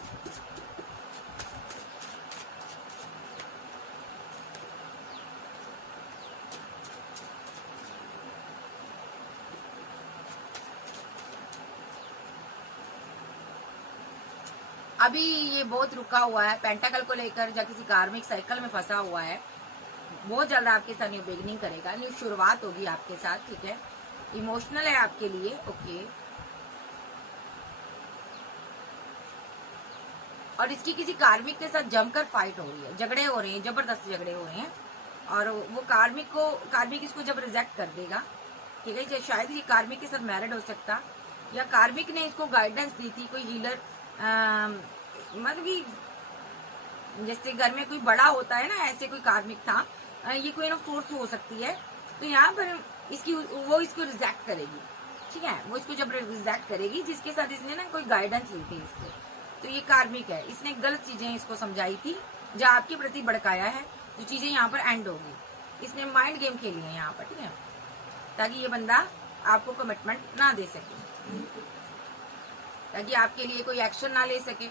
अभी ये बहुत रुका हुआ है पेंटाकल को लेकर, या किसी कार्मिक साइकिल में फंसा हुआ है। बहुत जल्द आपके साथ न्यू बिगनिंग करेगा, न्यू शुरुआत होगी आपके साथ, ठीक है। इमोशनल है आपके लिए, ओके। और इसकी किसी कार्मिक के साथ जमकर फाइट हो रही है, झगड़े हो रहे हैं, जबरदस्त झगड़े हो रहे हैं। और वो कार्मिक इसको जब रिजेक्ट कर देगा, ठीक है। शायद ये कार्मिक के साथ मैरिड हो सकता, या कार्मिक ने इसको गाइडेंस दी थी, कोई हीलर, मतलब कि जैसे घर में कोई बड़ा होता है ना, ऐसे कोई कार्मिक था। ये क्वीन ऑफ सोर्स हो सकती है। तो यहाँ पर वो इसको रिजेक्ट करेगी, ठीक है। वो इसको जब रिजेक्ट करेगी, जिसके साथ इसने ना कोई गाइडेंस ली थी इससे, तो ये कार्मिक है। इसने गलत चीजें इसको समझाई थी, जो आपके प्रति भड़काया है, जो चीजें यहाँ पर एंड होगी। इसने माइंड गेम खेली है यहाँ पर, ठीक है, ताकि ये बंदा आपको कमिटमेंट ना दे सके, ताकि आपके लिए कोई एक्शन ना ले सके।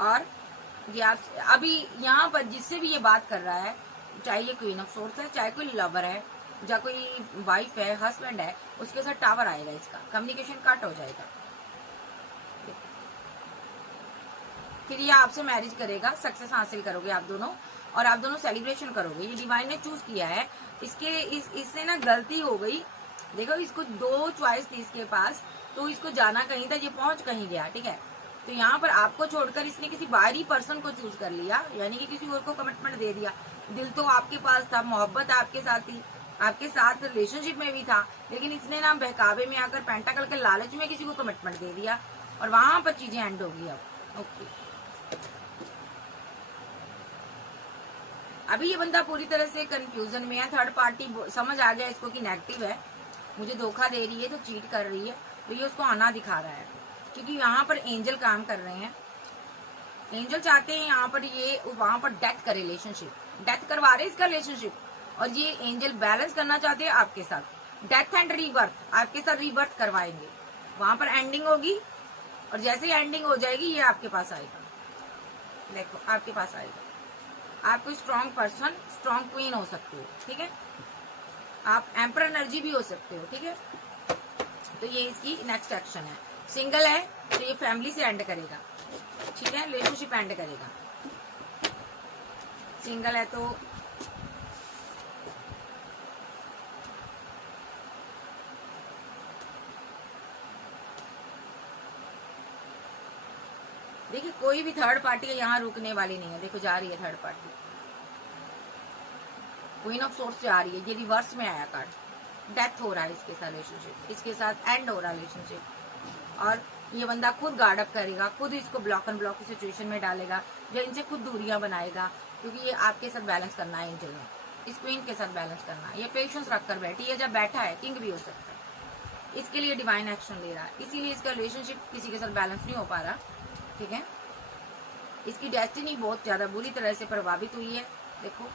और ये आप अभी यहाँ पर जिससे भी ये बात कर रहा है, चाहे ये क्वीन ऑफ सोर्स है, चाहे कोई लवर है, या कोई वाइफ है, हस्बैंड है, उसके साथ टावर आएगा, इसका कम्युनिकेशन कट हो जाएगा। फिर ये आपसे मैरिज करेगा, सक्सेस हासिल करोगे आप दोनों, और आप दोनों सेलिब्रेशन करोगे। ये डिवाइन ने चूज किया है। इससे ना गलती हो गई। देखो इसको 2 चॉइस थी इसके पास, तो इसको जाना कहीं था, ये पहुंच कहीं गया, ठीक है। तो यहाँ पर आपको छोड़कर इसने किसी बाहरी पर्सन को चूज कर लिया, यानी कि किसी और को कमिटमेंट दे दिया। दिल तो आपके पास था, मोहब्बत आपके साथ थी, आपके साथ रिलेशनशिप में भी था, लेकिन इसने ना बहकावे में आकर पेंटाकल के लालच में किसी को कमिटमेंट दे दिया, और वहां पर चीजें एंड होगी। अब ओके, अभी ये बंदा पूरी तरह से कंफ्यूजन में है। थर्ड पार्टी समझ आ गया इसको कि नेगेटिव है, मुझे धोखा दे रही है, तो चीट कर रही है, तो ये उसको आना दिखा रहा है, क्योंकि यहाँ पर एंजल काम कर रहे हैं। एंजल चाहते हैं यहाँ पर ये वहां पर डेथ का रिलेशनशिप, डेथ करवा रहे इसका रिलेशनशिप, और ये एंजल बैलेंस करना चाहते हैं आपके साथ, डेथ एंड रीबर्थ, आपके साथ रीबर्थ करवाएंगे। वहां पर एंडिंग होगी, और जैसे ही एंडिंग हो जाएगी ये आपके पास आएगा। देखो आपके पास आएगा, आप कोई स्ट्रॉन्ग पर्सन, स्ट्रॉन्ग क्वीन हो सकते हो, ठीक है। आप एम्पर एनर्जी भी हो सकते हो, ठीक है। तो ये इसकी नेक्स्ट एक्शन है। सिंगल है तो ये फैमिली से एंड करेगा, ठीक है, रिलेशनशिप एंड करेगा। सिंगल है तो देखिए कोई भी थर्ड पार्टी यहाँ रुकने वाली नहीं है। देखो जा रही है third party, queen of source जा रही है, ये रिवर्स में आया कार्ड। डेथ हो रहा है इसके साथ रिलेशनशिप, इसके साथ एंड हो रहा है रिलेशनशिप, और ये बंदा खुद गार्ड अप करेगा, खुद इसको ब्लॉक एंड ब्लॉक की सिचुएशन में डालेगा, या इनसे खुद दूरियां बनाएगा, क्योंकि ये आपके साथ बैलेंस करना है एंजल में, इस क्वीन के साथ बैलेंस करना है। ये पेशेंस रखकर बैठी है, जब बैठा है किंग भी हो सकता है, इसके लिए डिवाइन एक्शन ले रहा है, इसीलिए इसका रिलेशनशिप किसी के साथ बैलेंस नहीं हो पा रहा, ठीक है। इसकी डेस्टिनी बहुत ज्यादा बुरी तरह से प्रभावित हुई है। देखो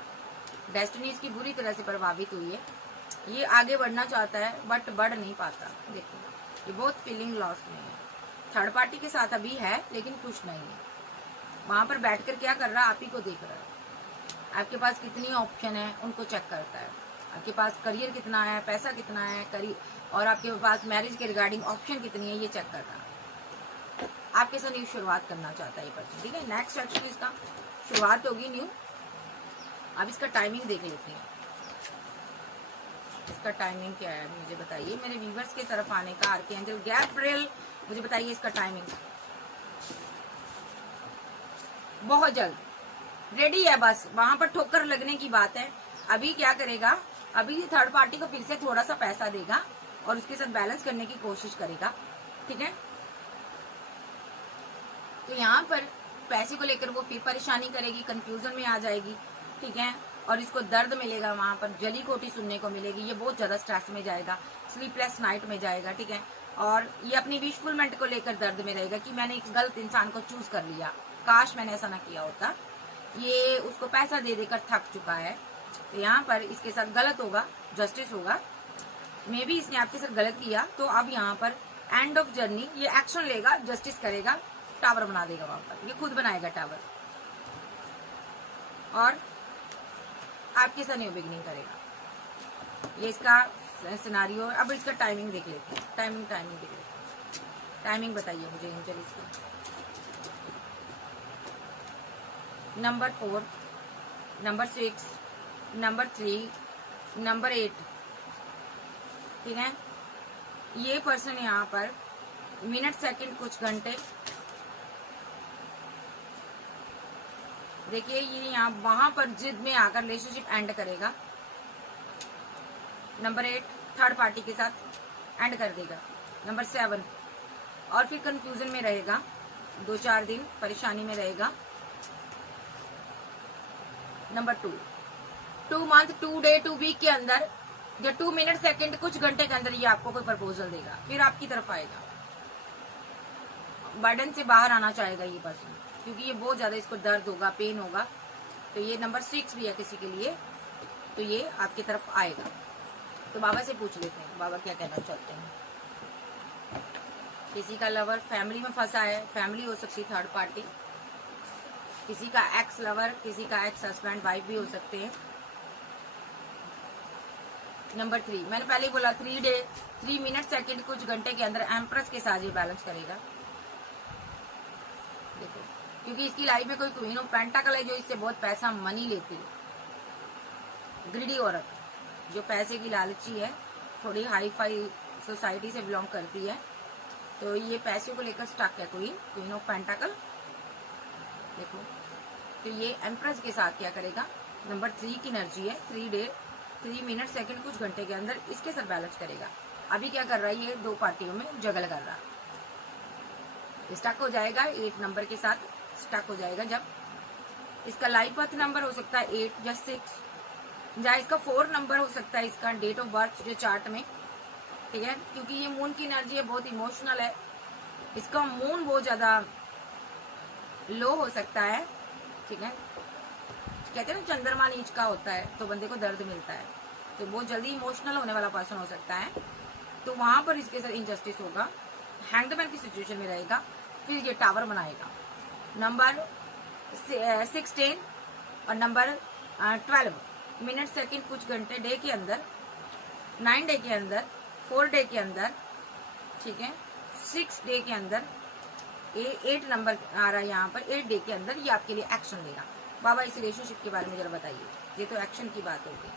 डेस्टिनी इसकी बुरी तरह से प्रभावित हुई है। ये आगे बढ़ना चाहता है बट बढ़ नहीं पाता। देखो ये बहुत फीलिंग लॉस में है, थर्ड पार्टी के साथ अभी है लेकिन खुश नहीं है। वहां पर बैठकर क्या कर रहा है, आप ही को देख रहा है। आपके पास कितनी ऑप्शन है उनको चेक करता है। आपके पास करियर कितना है, पैसा कितना है, करियर, और आपके पास मैरिज के रिगार्डिंग ऑप्शन कितनी है, ये चेक कर रहा है। आपके साथ न्यू शुरुआत करना चाहता है ये पर्सन, ठीक है। नेक्स्ट एक्चुअली इसका शुरुआत होगी न्यू। अब इसका टाइमिंग देख लेते हैं। इसका टाइमिंग क्या है मुझे बताइए, मेरे व्यूवर्स की तरफ आने का। आर्कएंजल गैब्रिएल, मुझे बताइए इसका टाइमिंग। बहुत जल्द रेडी है, बस वहां पर ठोकर लगने की बात है। अभी क्या करेगा, अभी थर्ड पार्टी को फिर से थोड़ा सा पैसा देगा और उसके साथ बैलेंस करने की कोशिश करेगा, ठीक है। तो यहाँ पर पैसे को लेकर वो फिर परेशानी करेगी, कंफ्यूजन में आ जाएगी, ठीक है। और इसको दर्द मिलेगा, वहां पर जली खोटी सुनने को मिलेगी। ये बहुत ज्यादा स्ट्रेस में जाएगा, स्लीपलेस नाइट में जाएगा, ठीक है। और ये अपनी विशफुलमेंट को लेकर दर्द में रहेगा कि मैंने एक गलत इंसान को चूज कर लिया, काश मैंने ऐसा ना किया होता। ये उसको पैसा दे देकर थक चुका है। तो यहाँ पर इसके साथ गलत होगा, जस्टिस होगा। मे भी इसने आपके साथ गलत किया, तो अब यहाँ पर एंड ऑफ जर्नी ये एक्शन लेगा, जस्टिस करेगा, टावर बना देगा वहां पर। ये खुद बनाएगा टावर और आपके साथ न्यू बिगिनिंग करेगा। ये इसका सिनारियो। अब इसका टाइमिंग देख लेते हैं। टाइमिंग देख लेते हैं। टाइमिंग बताइए मुझे एंजल इसकी। नंबर 4, नंबर 6, नंबर 3, नंबर 8, ठीक है। ये पर्सन यहाँ पर मिनट, सेकंड, कुछ घंटे, देखिए ये यहाँ वहां पर जिद में आकर रिलेशनशिप एंड करेगा। नंबर 8 थर्ड पार्टी के साथ एंड कर देगा। नंबर 7 और फिर कंफ्यूजन में रहेगा, 2-4 दिन परेशानी में रहेगा। नंबर 2 मंथ, 2 डे, 2 वीक के अंदर या 2 मिनट, सेकंड, कुछ घंटे के अंदर ये आपको कोई प्रपोजल देगा, फिर आपकी तरफ आएगा। बर्डन से बाहर आना चाहेगा ये पर्सन, क्योंकि ये बहुत ज्यादा इसको दर्द होगा, पेन होगा। तो ये नंबर 6 भी है किसी के लिए, तो ये आपकी तरफ आएगा। तो बाबा से पूछ लेते हैं बाबा क्या कहना चाहते हैं। किसी का लवर फैमिली में फंसा है, फैमिली हो सकती है थर्ड पार्टी, किसी का एक्स लवर, किसी का एक्स हस्बैंड वाइफ भी हो सकते हैं। नंबर 3 मैंने पहले ही बोला, 3 डे, 3 मिनट, सेकंड, कुछ घंटे के अंदर एम्प्रेस के साथ ये बैलेंस करेगा। देखो, क्योंकि इसकी लाइफ में कोई क्वीन ऑफ पेंटाकल है जो इससे बहुत पैसा मनी लेती है। ग्रीडी औरत जो पैसे की लालची है, थोड़ी हाई फाई सोसाइटी से बिलोंग करती है, तो ये पैसे को लेकर स्टक है। क्वीन ऑफ पेंटाकल देखो, तो ये एम्प्रेस के साथ क्या करेगा, नंबर 3 की एनर्जी है। 3 डे, 3 मिनट, सेकंड, कुछ घंटे के अंदर इसके साथ बैलेंस करेगा। अभी क्या कर रहा है, ये 2 पार्टियों में जगल कर रहा है। स्टक हो जाएगा 8 नंबर के साथ, स्टक हो जाएगा जब इसका लाइफ बर्थ नंबर हो सकता है 8 या 6, या इसका 4 नंबर हो सकता है, इसका डेट ऑफ बर्थ जो चार्ट में, ठीक है। क्योंकि ये मून की एनर्जी है, बहुत इमोशनल है। इसका मून बहुत ज्यादा लो हो सकता है, ठीक है। कहते हैं ना चंद्रमा नीच का होता है तो बंदे को दर्द मिलता है, तो बहुत जल्दी इमोशनल होने वाला पर्सन हो सकता है। तो वहां पर इसके साथ इनजस्टिस होगा, हैंगमैन की सिचुएशन में रहेगा, फिर ये टावर बनाएगा। नंबर 16 और नंबर 12 मिनट, सेकंड, कुछ घंटे, डे के अंदर, 9 डे के अंदर, 4 डे के अंदर, ठीक है, 6 डे के अंदर, 8 नंबर आ रहा है यहाँ पर, 8 डे के अंदर ये आपके लिए एक्शन लेगा। बाबा इस रिलेशनशिप के बारे में जरा बताइए, ये तो एक्शन की बात होगी।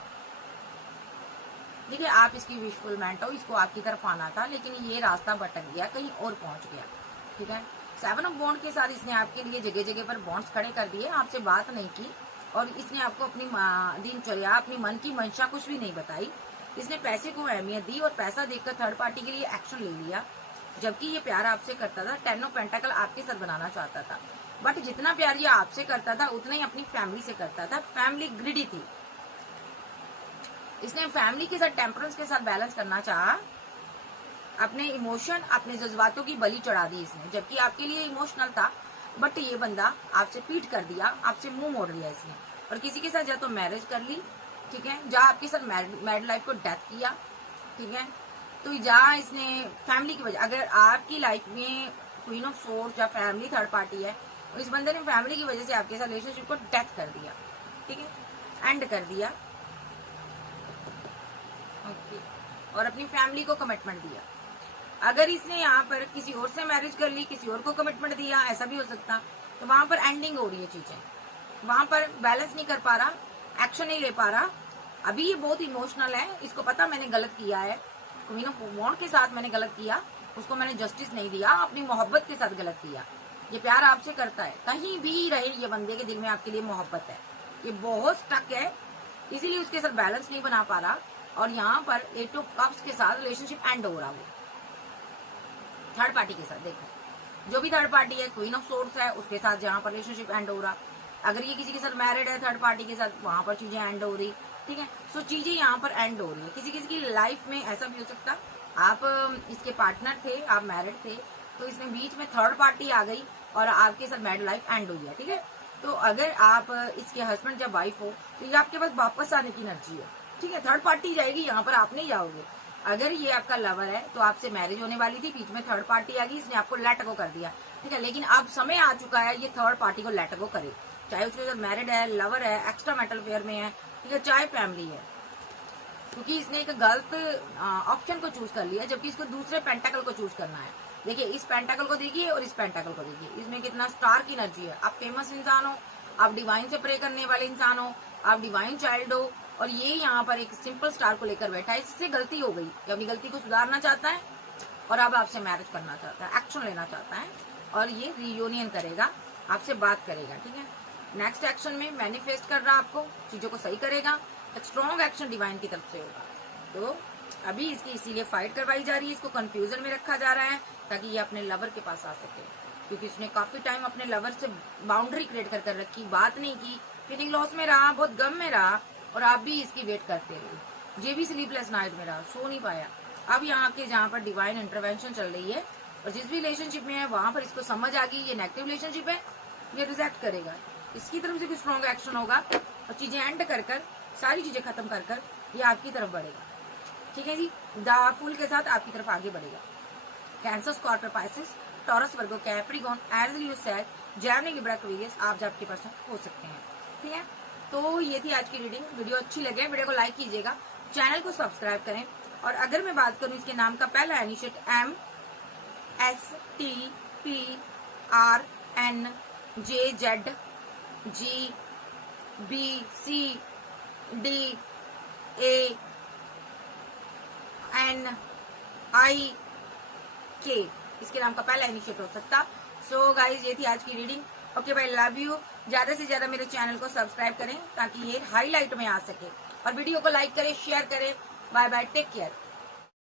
देखिए आप इसकी विशफुलमेंट हो, इसको आपकी तरफ आना था, लेकिन ये रास्ता भटक गया, कहीं और पहुंच गया, ठीक है। 7 ऑफ बॉन्ड के साथ इसने आपके लिए जगह जगह पर बॉन्ड्स खड़े कर दिए, आपसे बात नहीं की, और इसने आपको अपनी दिनचर्या, अपनी मन की मंशा कुछ भी नहीं बताई। इसने पैसे को अहमियत दी और पैसा देकर थर्ड पार्टी के लिए एक्शन ले लिया, जबकि ये प्यार आपसे करता था। 10 ऑफ पेंटाकल आपके साथ बनाना चाहता था, बट जितना प्यार ये आपसे करता था उतना ही अपनी फैमिली से करता था। फैमिली ग्रिडी थी, इसने फैमिली के साथ टेम्परेंस के साथ बैलेंस करना चाहा, अपने इमोशन, अपने जज्बातों की बलि चढ़ा दी इसने, जबकि आपके लिए इमोशनल था, बट ये बंदा आपसे पीट कर दिया, आपसे मुंह मोड़ लिया इसने, और किसी के साथ या तो मैरिज कर ली, ठीक है, जहाँ आपके साथ मैरिड लाइफ को डेथ किया, ठीक है। तो जहाँ इसने फैमिली की वजह, अगर आपकी लाइफ में क्वीन ऑफ सोर्ड्स या फैमिली थर्ड पार्टी है, और इस बंदे ने फैमिली की वजह से आपके साथ रिलेशनशिप को डेथ कर दिया, ठीक है, एंड कर दिया, ओके, और अपनी फैमिली को कमिटमेंट दिया। अगर इसने यहाँ पर किसी और से मैरिज कर ली, किसी और को कमिटमेंट दिया, ऐसा भी हो सकता, तो वहां पर एंडिंग हो रही है चीजें, वहां पर बैलेंस नहीं कर पा रहा, एक्शन नहीं ले पा रहा। अभी ये बहुत इमोशनल है, इसको पता मैंने गलत किया है, क्वीन ऑफ वॉन्ड के साथ मैंने गलत किया, उसको मैंने जस्टिस नहीं दिया, अपनी मोहब्बत के साथ गलत किया। ये प्यार आपसे करता है, कहीं भी रहे ये बंदे के दिल में आपके लिए मोहब्बत है, ये बहुत स्टक है, इसीलिए उसके साथ बैलेंस नहीं बना पा रहा। और यहाँ पर एट ऑफ कप्स के साथ रिलेशनशिप एंड हो रहा, वो थर्ड पार्टी के साथ। देखो जो भी थर्ड पार्टी है, क्वीन ऑफ सोर्ड्स है, उसके साथ जहाँ पर रिलेशनशिप एंड हो रहा। अगर ये किसी के साथ मैरिड है थर्ड पार्टी के साथ, वहां पर चीजें एंड हो रही, ठीक है। सो चीजें यहाँ पर एंड हो रही है। किसी किसी की लाइफ में ऐसा भी हो सकता, आप इसके पार्टनर थे, आप मैरिड थे, तो इसमें बीच में थर्ड पार्टी आ गई और आपके साथ मैरिड लाइफ एंड हुई है, ठीक है। तो अगर आप इसके हस्बैंड जब वाइफ हो, तो ये आपके पास वापस आने की एनर्जी है, ठीक है। थर्ड पार्टी जाएगी, यहाँ पर आप नहीं जाओगे। अगर ये आपका लवर है तो आपसे मैरिज होने वाली थी, बीच में थर्ड पार्टी आ गई, इसने आपको लेट गो कर दिया, ठीक है। लेकिन अब समय आ चुका है ये थर्ड पार्टी को लेट गो करे, चाहे उसके साथ मैरिड है, लवर है, एक्स्ट्रा मैरिटल अफेयर में है, ठीक है, चाहे फैमिली है, क्योंकि इसने एक गलत ऑप्शन को चूज कर लिया, जबकि इसको दूसरे पेंटाकल को चूज करना है। देखिए इस पेंटाकल को देखिए और इस पेंटाकल को देखिए, इसमें कितना स्टार की एनर्जी है। आप फेमस इंसान हो, आप डिवाइन से प्रे करने वाले इंसान हो, आप डिवाइन चाइल्ड हो, और ये यहाँ पर एक सिंपल स्टार को लेकर बैठा है। इससे गलती हो गई, ये अपनी गलती को सुधारना चाहता है और अब आपसे मैरिज करना चाहता है, एक्शन लेना चाहता है, और ये रियूनियन करेगा, आपसे बात करेगा, ठीक है। नेक्स्ट एक्शन में मैनिफेस्ट कर रहा है आपको, चीजों को सही करेगा, एक स्ट्रॉन्ग एक्शन डिवाइन की तरफ से होगा। तो अभी इसकी इसीलिए फाइट करवाई जा रही है, इसको कंफ्यूजन में रखा जा रहा है ताकि ये अपने लवर के पास आ सके, क्योंकि इसने काफी टाइम अपने लवर से बाउंड्री क्रिएट कर रखी, बात नहीं की, फीलिंग लॉस में रहा, बहुत गम में रहा, और आप भी इसकी वेट करते रहे। ये भी स्लीपलेस नाइट में रहा, सो नहीं पाया। अब यहाँ के जहाँ पर डिवाइन इंटरवेंशन चल रही है, और जिस भी रिलेशनशिप में है वहां पर इसको समझ आ गई ये नेगेटिव रिलेशनशिप है, ये रिजेक्ट करेगा, इसकी तरफ से कोई स्ट्रॉन्ग एक्शन होगा और चीजें एंड कर कर, सारी चीजें खत्म कर कर ये आपकी तरफ बढ़ेगा, ठीक है जी। द फूल के साथ आपकी तरफ आगे बढ़ेगा। Cancer, Scorpio, Pisces, Taurus, Virgo, Capricorn, as you said, Gemini, Libra, Aquarius, आप आपके पर्सन हो सकते हैं, ठीक है। तो ये थी आज की रीडिंग। वीडियो अच्छी लगे वीडियो को लाइक कीजिएगा, चैनल को सब्सक्राइब करें, और अगर मैं बात करूं इसके नाम का पहला इनिशिएट MSTPRNGBCDANIK, इसके नाम का पहला इनिशिएट हो सकता। सो गाइज ये थी आज की रीडिंग। ओके भाई, लव यू। ज्यादा से ज्यादा मेरे चैनल को सब्सक्राइब करें ताकि ये हाईलाइट में आ सके, और वीडियो को लाइक करें, शेयर करें। Bye bye, take care.